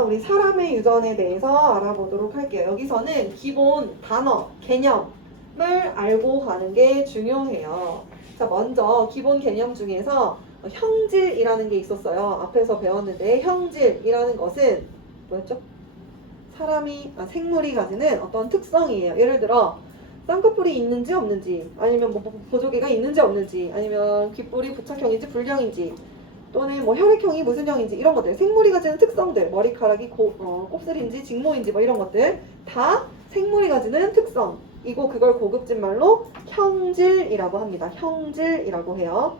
자, 우리 사람의 유전에 대해서 알아보도록 할게요. 여기서는 기본 단어, 개념을 알고 가는 게 중요해요. 자, 먼저 기본 개념 중에서 형질이라는 게 있었어요. 앞에서 배웠는데 형질이라는 것은 뭐였죠? 생물이 가지는 어떤 특성이에요. 예를 들어 쌍꺼풀이 있는지 없는지, 아니면 뭐 보조개가 있는지 없는지, 아니면 귓불이 부착형인지 불량인지, 또는 뭐 혈액형이 무슨 형인지, 이런 것들, 생물이 가지는 특성들, 머리카락이 곱슬인지 직모인지 뭐 이런 것들 다 생물이 가지는 특성이고, 그걸 고급진 말로 형질이라고 합니다. 형질이라고 해요.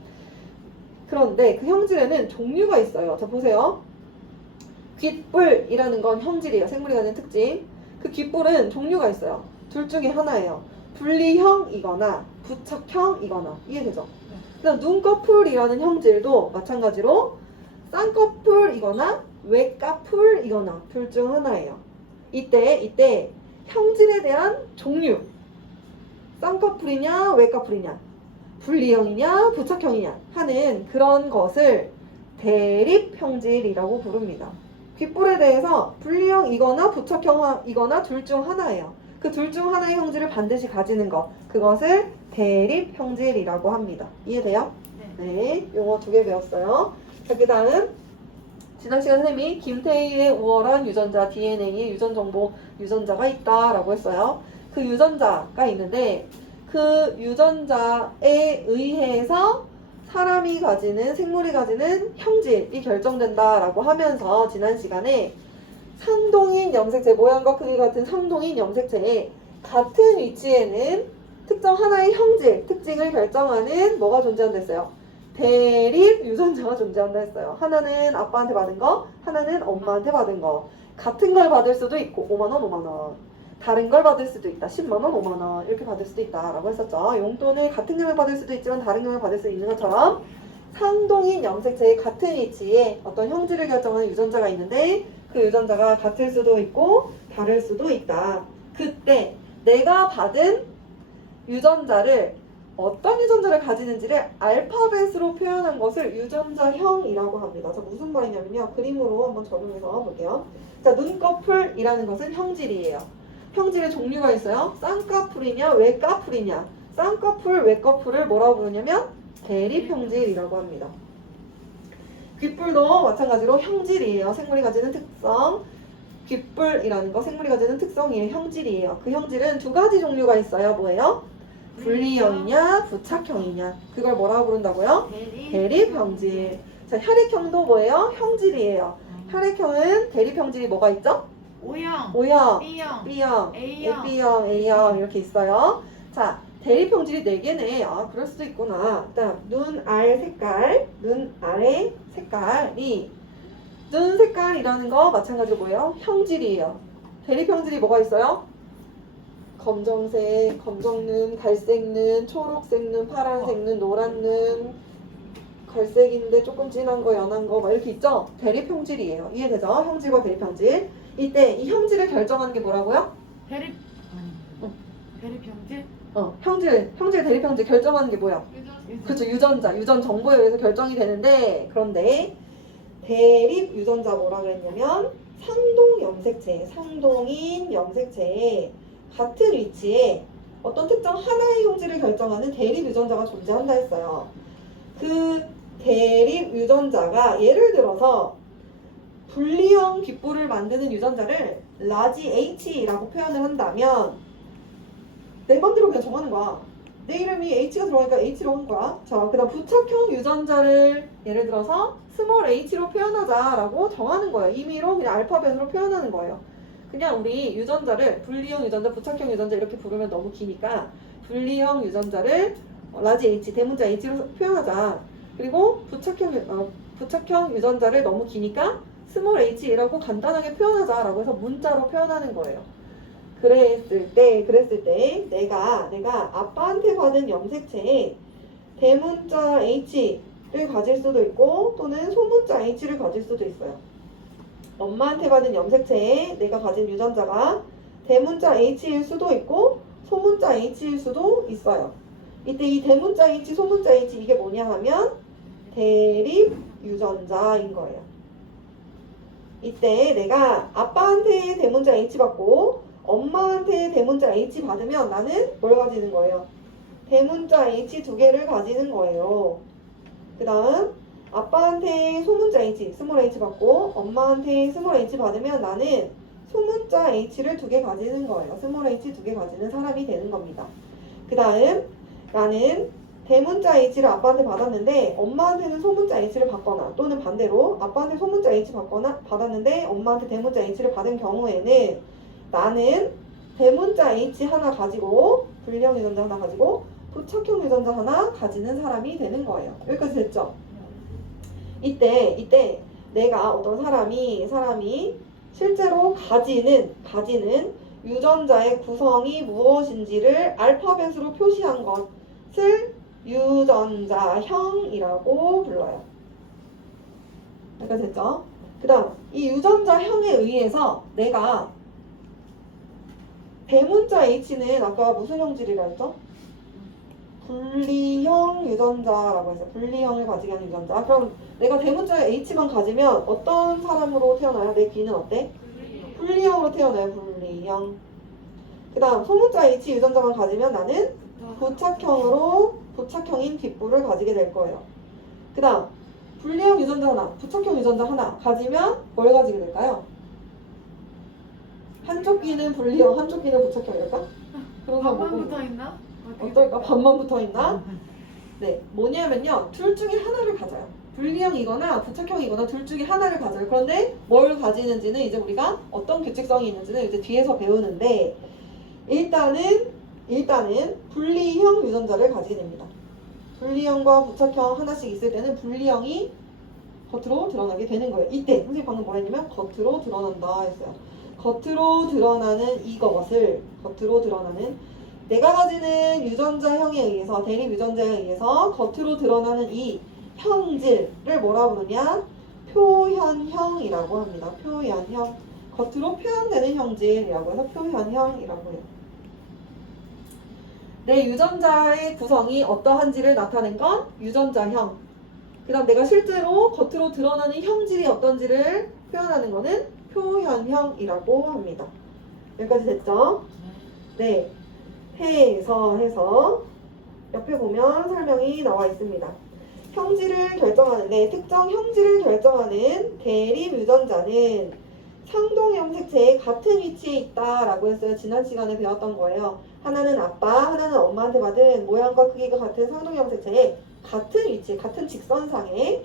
그런데 그 형질에는 종류가 있어요. 자, 보세요. 귓불이라는 건 형질이에요. 생물이 가지는 특징. 그 귓불은 종류가 있어요. 둘 중에 하나예요. 분리형이거나 부착형이거나. 이해되죠? 그다음 눈꺼풀이라는 형질도 마찬가지로 쌍꺼풀이거나 외꺼풀이거나 둘 중 하나예요. 이때 형질에 대한 종류, 쌍꺼풀이냐 외꺼풀이냐, 분리형이냐 부착형이냐 하는 그런 것을 대립형질이라고 부릅니다. 귓불에 대해서 분리형이거나 부착형이거나 둘 중 하나예요. 그 둘 중 하나의 형질을 반드시 가지는 것, 그것을 대립형질이라고 합니다. 이해돼요? 네, 용어 2개 배웠어요. 자, 그 다음 지난 시간 쌤이 김태희의 우월한 유전자 DNA의 유전정보 유전자가 있다라고 했어요. 그 유전자가 있는데 그 유전자에 의해서 사람이 가지는, 생물이 가지는 형질이 결정된다라고 하면서 지난 시간에 상동인 염색체, 모양과 크기 같은 상동인 염색체에 같은 위치에는 특정 하나의 형질, 특징을 결정하는 뭐가 존재한다 했어요? 대립 유전자가 존재한다 했어요. 하나는 아빠한테 받은 거, 하나는 엄마한테 받은 거. 같은 걸 받을 수도 있고 5만원, 5만원. 다른 걸 받을 수도 있다. 10만원, 5만원 이렇게 받을 수도 있다 라고 했었죠. 용돈을 같은 금액 받을 수도 있지만 다른 금액 받을 수 있는 것처럼 상동인 염색체의 같은 위치에 어떤 형질을 결정하는 유전자가 있는데 그 유전자가 같을 수도 있고 다를 수도 있다. 그때 내가 받은 유전자를, 어떤 유전자를 가지는지를 알파벳으로 표현한 것을 유전자형이라고 합니다. 자, 무슨 말이냐면요. 그림으로 한번 적용해서 볼게요. 자, 눈꺼풀이라는 것은 형질이에요. 형질의 종류가 있어요. 쌍꺼풀이냐 외꺼풀이냐. 쌍꺼풀, 외꺼풀을 뭐라고 부르냐면 대립형질이라고 합니다. 귓불도 마찬가지로 형질이에요. 생물이 가지는 특성. 귓불이라는 거 생물이 가지는 특성이에요. 형질이에요. 그 형질은 2가지 종류가 있어요. 뭐예요? 분리형이냐 부착형이냐. 그걸 뭐라고 부른다고요? 대립형질. 자, 혈액형도 뭐예요? 형질이에요. 혈액형은 대립형질이 뭐가 있죠? O형, B형, B형, A형 이렇게 있어요. 자, 대립형질이 4개네. 아, 그럴 수도 있구나. 일단 눈알 색깔, 눈알의 색깔이, 눈 색깔이라는 거 마찬가지로 뭐예요? 형질이에요. 대립형질이 뭐가 있어요? 검정색, 검정눈, 갈색눈, 초록색눈, 파란색눈, 노란눈, 갈색인데 조금 진한 거, 연한 거 막 이렇게 있죠? 대립형질이에요. 이해되죠? 형질과 대립형질. 이때 이 형질을 결정하는 게 뭐라고요? 대립형질? 형질, 대립형질 결정하는 게 뭐야? 그렇죠. 유전 정보에 의해서 결정이 되는데, 그런데 대립 유전자 뭐라 그랬냐면 상동인 염색체에 같은 위치에 어떤 특정 하나의 형질을 결정하는 대립 유전자가 존재한다 했어요. 그 대립 유전자가 예를 들어서 분리형 귓불을 만드는 유전자를 라지 H라고 표현을 한다면 내 맘대로 그냥 정하는 거야. 내 이름이 H가 들어가니까 H로 한 거야. 자, 그 다음 부착형 유전자를 예를 들어서 스몰 h로 표현하자라고 정하는 거예요. 임의로 그냥 알파벳으로 표현하는 거예요. 그냥 우리 유전자를 분리형 유전자, 부착형 유전자 이렇게 부르면 너무 기니까 분리형 유전자를 라지 H, 대문자 H로 표현하자. 그리고 부착형 유전자를 너무 기니까 스몰 h라고 간단하게 표현하자라고 해서 문자로 표현하는 거예요. 그랬을 때 내가 아빠한테 받은 염색체에 대문자 H를 가질 수도 있고 또는 소문자 H를 가질 수도 있어요. 엄마한테 받은 염색체에 내가 가진 유전자가 대문자 H일 수도 있고 소문자 H일 수도 있어요. 이때 이 대문자 H, 소문자 H 이게 뭐냐 하면 대립 유전자인 거예요. 이때 내가 아빠한테 대문자 H 받고 엄마한테 대문자 H 받으면 나는 뭘 가지는 거예요? 대문자 H 두 개를 가지는 거예요. 그 다음 아빠한테 소문자 H, 스몰 H 받고 엄마한테 스몰 H 받으면 나는 소문자 H를 두 개 가지는 거예요. 스몰 H 두 개 가지는 사람이 되는 겁니다. 그 다음 나는 대문자 H를 아빠한테 받았는데 엄마한테는 소문자 H를 받거나 또는 반대로 아빠한테 소문자 H 받았는데 엄마한테 대문자 H를 받은 경우에는 나는 대문자 H 하나 가지고 불리형 유전자 하나 가지고 부착형 유전자 하나 가지는 사람이 되는 거예요. 여기까지 됐죠? 이때 내가 어떤 사람이 실제로 가지는 유전자의 구성이 무엇인지를 알파벳으로 표시한 것을 유전자형이라고 불러요. 여기까지 됐죠? 그 다음 이 유전자형에 의해서 내가 대문자 H는 아까 무슨 형질이라 했죠? 분리형 유전자라고 했어요. 분리형을 가지게 하는 유전자. 그럼 내가 대문자 H만 가지면 어떤 사람으로 태어나요? 내 귀는 어때? 분리형으로 태어나요. 분리형. 그 다음 소문자 H 유전자만 가지면 나는 부착형인 귓불을 가지게 될 거예요. 그 다음 분리형 유전자 하나, 부착형 유전자 하나 가지면 뭘 가지게 될까요? 한쪽 귀는 분리형, 한쪽 귀는 부착형일까? 그런 거 반만 붙어 있나? 어떨까? 반만 붙어 있나? 네, 뭐냐면요. 둘 중에 하나를 가져요. 분리형이거나 부착형이거나 둘 중에 하나를 가져요. 그런데 뭘 가지는지는 이제 우리가 어떤 규칙성이 있는지는 이제 뒤에서 배우는데 일단은 분리형 유전자를 가지게 됩니다. 분리형과 부착형 하나씩 있을 때는 분리형이 겉으로 드러나게 되는 거예요. 이때 선생님 방금 뭐 했냐면 겉으로 드러난다 했어요. 겉으로 드러나는 내가 가지는 유전자형에 의해서 대립 유전자에 의해서 겉으로 드러나는 이 형질을 뭐라 부르냐? 표현형이라고 합니다. 표현형. 겉으로 표현되는 형질이라고 해서 표현형이라고 해요. 내 유전자의 구성이 어떠한지를 나타낸 건 유전자형. 그 다음 내가 실제로 겉으로 드러나는 형질이 어떤지를 표현하는 거는 표현형이라고 합니다. 여기까지 됐죠? 네. 해서 옆에 보면 설명이 나와 있습니다. 형질을 결정하는데 특정 형질을 결정하는 대립 유전자는 상동형 색채에 같은 위치에 있다라고 했어요. 지난 시간에 배웠던 거예요. 하나는 아빠, 하나는 엄마한테 받은 모양과 크기가 같은 상동형 색채에 같은 위치에, 같은 직선상에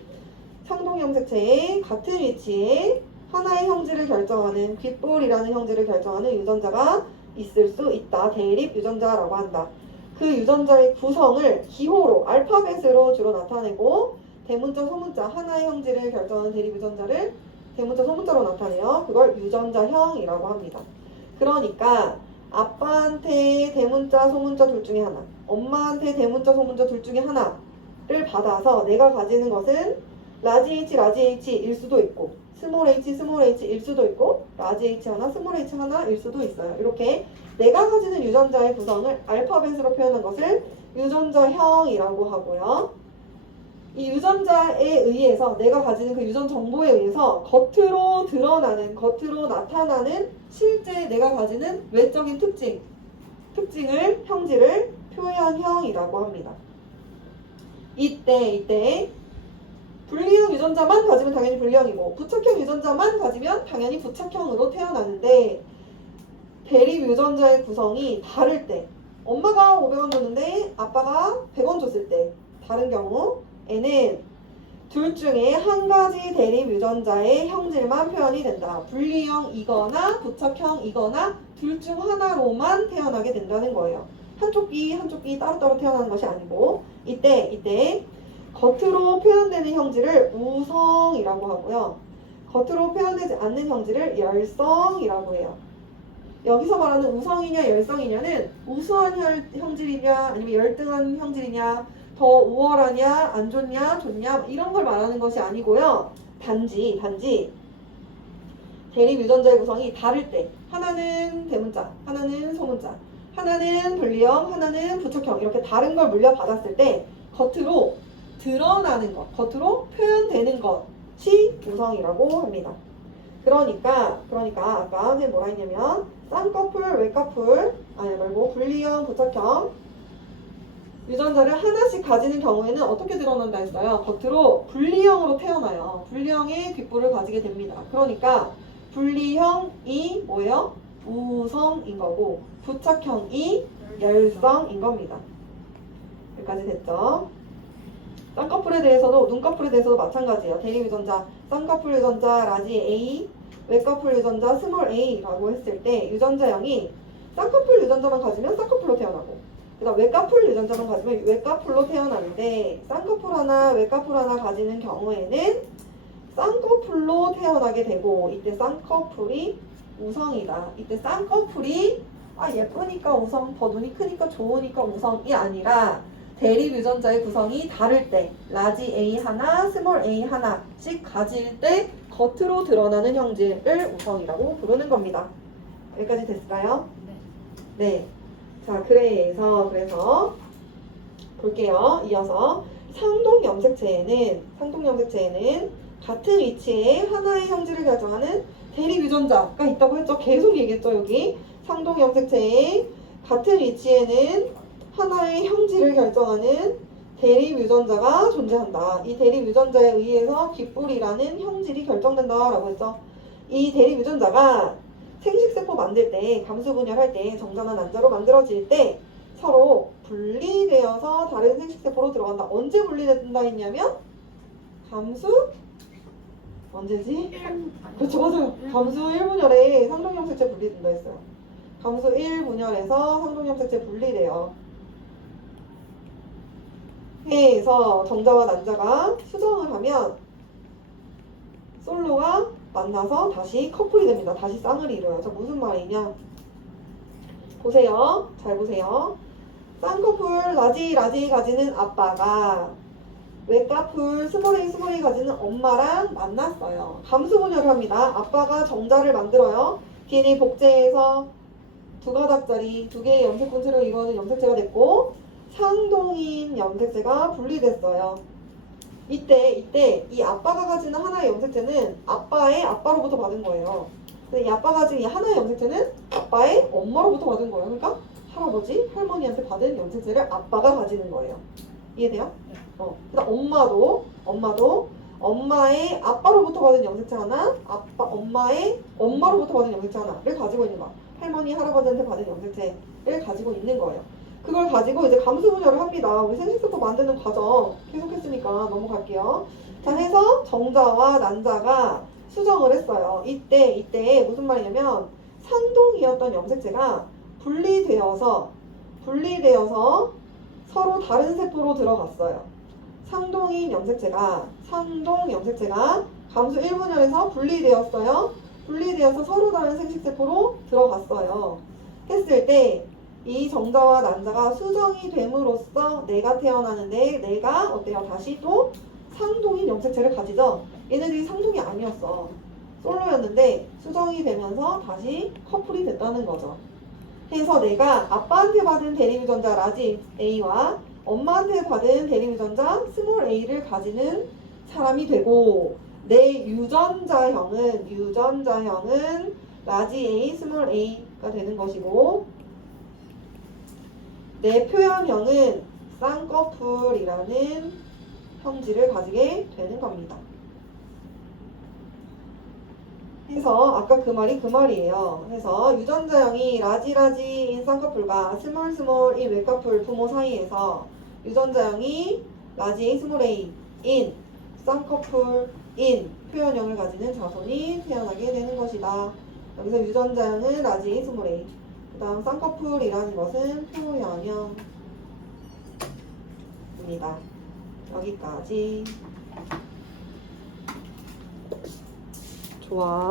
상동형 색채에 같은 위치에 하나의 형질을 결정하는 귓볼이라는 형질을 결정하는 유전자가 있을 수 있다. 대립 유전자라고 한다. 그 유전자의 구성을 기호로 알파벳으로 주로 나타내고 대문자, 소문자 하나의 형질을 결정하는 대립 유전자를 대문자, 소문자로 나타내요. 그걸 유전자형이라고 합니다. 그러니까 아빠한테 대문자, 소문자 둘 중에 하나, 엄마한테 대문자, 소문자 둘 중에 하나를 받아서 내가 가지는 것은 라지 H일 수도 있고 스몰 H일 수도 있고 라지 H 하나, 스몰 H 하나일 수도 있어요. 이렇게 내가 가지는 유전자의 구성을 알파벳으로 표현한 것을 유전자형이라고 하고요. 이 유전자에 의해서 내가 가지는 그 유전 정보에 의해서 겉으로 나타나는 실제 내가 가지는 외적인 형질을 표현형이라고 합니다. 이때 분리형 유전자만 가지면 당연히 분리형이고 부착형 유전자만 가지면 당연히 부착형으로 태어나는데 대립 유전자의 구성이 다를 때 엄마가 500원 줬는데 아빠가 100원 줬을 때 다른 경우에는 둘 중에 한 가지 대립 유전자의 형질만 표현이 된다. 분리형이거나 부착형이거나 둘 중 하나로만 태어나게 된다는 거예요. 한쪽 귀 따로따로 태어나는 것이 아니고 이때 겉으로 표현되는 형질을 우성이라고 하고요. 겉으로 표현되지 않는 형질을 열성이라고 해요. 여기서 말하는 우성이냐 열성이냐는 우수한 형질이냐 아니면 열등한 형질이냐 더 우월하냐 안 좋냐 좋냐 이런 걸 말하는 것이 아니고요. 단지 대립 유전자의 구성이 다를 때 하나는 대문자, 하나는 소문자, 하나는 분리형, 하나는 부착형 이렇게 다른 걸 물려받았을 때 겉으로 드러나는 것, 겉으로 표현되는 것이 우성이라고 합니다. 그러니까 아까 선생님 뭐라 했냐면 쌍꺼풀, 외꺼풀 아니 말고 분리형, 부착형 유전자를 하나씩 가지는 경우에는 어떻게 드러난다 했어요? 겉으로 분리형으로 태어나요. 분리형의 귓볼을 가지게 됩니다. 그러니까 분리형이 뭐예요? 우성인 거고 부착형이 열성인 겁니다. 여기까지 됐죠? 쌍꺼풀에 대해서도 눈꺼풀에 대해서도 마찬가지예요. 대립 유전자, 쌍꺼풀 유전자 라지 A, 외꺼풀 유전자 스몰 a라고 했을 때 유전자형이 쌍꺼풀 유전자만 가지면 쌍꺼풀로 태어나고 그다음 외꺼풀 유전자만 가지면 외꺼풀로 태어나는데 쌍꺼풀 하나, 외꺼풀 하나 가지는 경우에는 쌍꺼풀로 태어나게 되고 이때 쌍꺼풀이 우성이다. 이때 쌍꺼풀이 예쁘니까 우성, 더 눈이 크니까 좋으니까 우성이 아니라 대립 유전자의 구성이 다를 때 라지 A 하나, 스몰 a 하나씩 가질 때 겉으로 드러나는 형질을 우성이라고 부르는 겁니다. 여기까지 됐을까요? 네. 자, 그래서 볼게요. 이어서 상동 염색체에는 같은 위치에 하나의 형질을 결정하는 대립 유전자가 있다고 했죠. 계속 얘기했죠. 여기 상동 염색체에 같은 위치에는 하나의 형질을 결정하는 대립 유전자가 존재한다. 이 대립 유전자에 의해서 귓불이라는 형질이 결정된다라고 했죠. 이 대립 유전자가 생식세포 만들 때, 감수 분열할 때, 정자나 난자로 만들어질 때 서로 분리되어서 다른 생식세포로 들어간다. 언제 분리된다 했냐면 감수 언제지? 그렇죠, 맞아요. 감수 1분열에 상동염색체 분리된다 했어요. 감수 1분열에서 상동염색체 분리돼요. 해에서 정자와 난자가 수정을 하면 솔로가 만나서 다시 커플이 됩니다. 다시 쌍을 이뤄요. 자, 무슨 말이냐? 보세요. 잘 보세요. 쌍꺼풀 라지 가지는 아빠가 외꺼풀 스몰 A 가지는 엄마랑 만났어요. 감수 분열을 합니다. 아빠가 정자를 만들어요. DNA 복제해서 두 가닥짜리 두 개의 염색분체로 이루어진 염색체가 됐고 상동인 염색체가 분리됐어요. 이때 이 아빠가 가지는 하나의 염색체는 아빠의 아빠로부터 받은 거예요. 근데 이 아빠가 가진 이 하나의 염색체는 아빠의 엄마로부터 받은 거예요. 그러니까 할아버지, 할머니한테 받은 염색체를 아빠가 가지는 거예요. 이해돼요? 그다음 엄마도 엄마의 아빠로부터 받은 염색체 하나, 엄마의 엄마로부터 받은 염색체 하나를 가지고 있는 거야. 할머니, 할아버지한테 받은 염색체를 가지고 있는 거예요. 그걸 가지고 이제 감수 분열을 합니다. 우리 생식세포 만드는 과정 계속 했으니까 넘어갈게요. 자, 해서 정자와 난자가 수정을 했어요. 이때 무슨 말이냐면 상동이었던 염색체가 분리되어서 서로 다른 세포로 들어갔어요. 상동 염색체가 감수 1분열에서 분리되었어요. 분리되어서 서로 다른 생식세포로 들어갔어요. 했을 때 이 정자와 난자가 수정이 됨으로써 내가 태어나는데 내가 어때요? 다시 또 상동인 염색체를 가지죠. 얘네들이 상동이 아니었어. 솔로였는데 수정이 되면서 다시 커플이 됐다는 거죠. 해서 내가 아빠한테 받은 대립 유전자 라지 A와 엄마한테 받은 대립 유전자 스몰 a를 가지는 사람이 되고 내 유전자형은 라지 A, 스몰 a가 되는 것이고 내 표현형은 쌍꺼풀이라는 형질을 가지게 되는 겁니다. 해서 아까 그 말이에요. 해서 유전자형이 라지인 쌍꺼풀과 스몰인 외꺼풀 부모 사이에서 유전자형이 라지 A, 스몰 a인 쌍꺼풀인 표현형을 가지는 자손이 태어나게 되는 것이다. 여기서 유전자형은 라지 A, 스몰 a 그 다음 쌍꺼풀이라는 것은 표현형입니다. 여기까지. 좋아.